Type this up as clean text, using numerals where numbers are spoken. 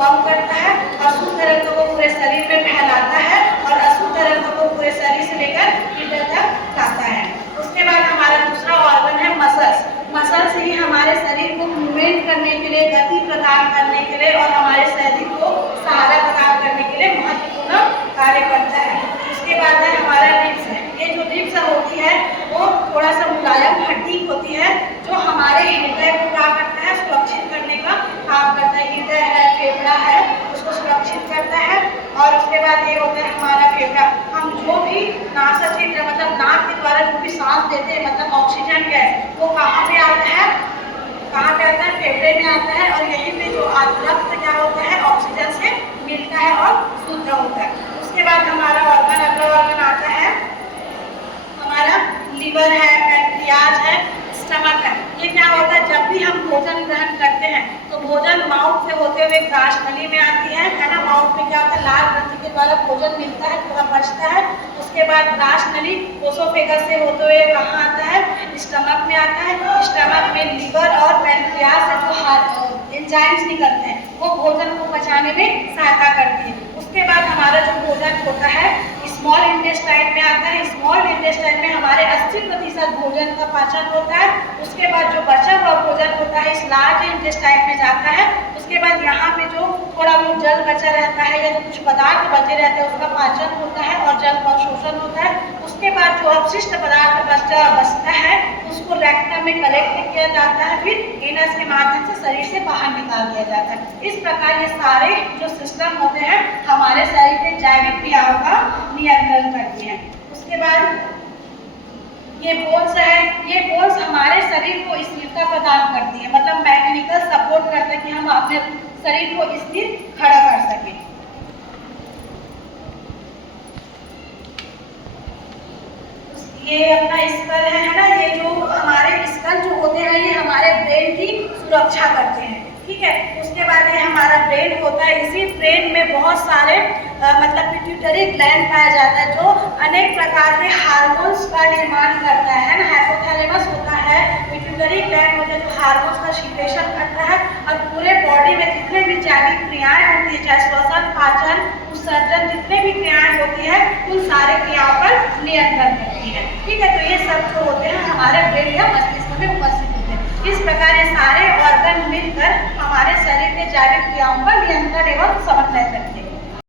कम करता है और शुद्ध रक्त को पूरे शरीर में फैलाता है और अशुद्ध रक्त को पूरे शरीर से लेकर हृदय तक लाता है। उसके बाद हमारा दूसरा ऑर्गन है मसल्स। मसल्स ही हमारे शरीर को मूवमेंट करने के लिए, गति प्रदान करने के लिए और हमारे शरीर को सहारा प्रदान करने के लिए महत्वपूर्ण कार्य करता है। उसके बाद है हमारा रिब्स है। ये जो रिब्स होती है वो थोड़ा सा मुलायम हड्डी होती है जो हमारे हृदय को क्या करता है, सुरक्षित करने का काम करता है। हृदय है, फेफड़ा है, उसको सुरक्षित करता है। और उसके बाद ये होता है हमारा फेफड़ा। हम जो भी नासाचित्र मतलब नाक के द्वारा जो भी सांस लेते हैं, मतलब ऑक्सीजन गैस, वो कहाँ पे आता है, कहाँ पे आता है, फेफड़े में आता है। और यहीं पे जो रक्त क्या होता है, ऑक्सीजन से मिलता है और शुद्ध होता है। उसके बाद हमारा ऑर्गन, अगला ऑर्गन आता है हमारा लीवर है, पैंक्रियाज है, स्टमक है। ये क्या होता है, जब भी हम भोजन ग्रहण करते हैं तो भोजन माउथ से होते हुए ग्रास नली में आती है ना। माउथ में क्या होता है, लाल ग्रंथि के द्वारा भोजन मिलता है, थोड़ा बचता है। उसके बाद ग्रास नली ओसोफेगस से होते हुए कहाँ आता है, स्टमक में आता है। स्टमक में लीवर और पैंक्रियाज से जो एंजाइम्स निकलते हैं वो भोजन को पचाने में सहायता करती है। उसके बाद हमारा जो भोजन होता है स्मॉल इंटेस्टाइन में आता है। स्मॉल इंटेस्टाइन में हमारे 80% भोजन का पाचन होता है। उसके बाद जो बचा हुआ भोजन होता है इस लार्ज इंटेस्टाइन में जाता है। उसके बाद यहाँ पे जो थोड़ा बहुत जल बचा रहता है या जो कुछ पदार्थ बचे रहते हैं उसका पाचन होता है और जल का शोषण होता है। उसके बाद जो अपशिष्ट पदार्थ बचता है उसको रेक्टम में कलेक्ट किया जाता है, फिर एनस के माध्यम से शरीर से बाहर निकाल दिया जाता है। इस प्रकार ये सारे जो सिस्टम होते हैं हमारे शरीर के जैविक क्रियाओं का नियंत्रण करती हैं। उसके बाद ये बोन्स है, ये बोन्स हमारे शरीर को स्थिरता प्रदान करती है, मतलब मैकेनिकल सपोर्ट करते हैं कि हम अपने शरीर को स्थिर खड़ा कर सकें। ये अपना स्कल है ना, ये जो हमारे स्कल जो होते हैं ये हमारे ब्रेन की सुरक्षा करते हैं, ठीक है। उसके बाद ये हमारा ब्रेन होता है। इसी ब्रेन में बहुत सारे मतलब पिट्यूटरी ग्लैंड पाया जाता है जो अनेक प्रकार के हार्मोन्स का निर्माण करता है ना। हाइपोथैलेमस होता है, पिट्यूटरी ग्लैंड होता है जो हार्मोन्स का सीक्रेशन करता है और पूरे बॉडी में जितने भी जैविक क्रियाएं होती है, चाहे श्वसन, पाचन, उत्सर्जन, जितने भी क्रियाएं होती है उन सारे क्रियाओं पर नियंत्रण करती है, ठीक है। तो ये सब जो होते हैं हमारे ब्रेन या मस्तिष्क में उपस्थित होते हैं। इस प्रकार ये सारे ऑर्गन मिलकर हमारे शरीर के जैविक क्रियाओं पर नियंत्रण एवं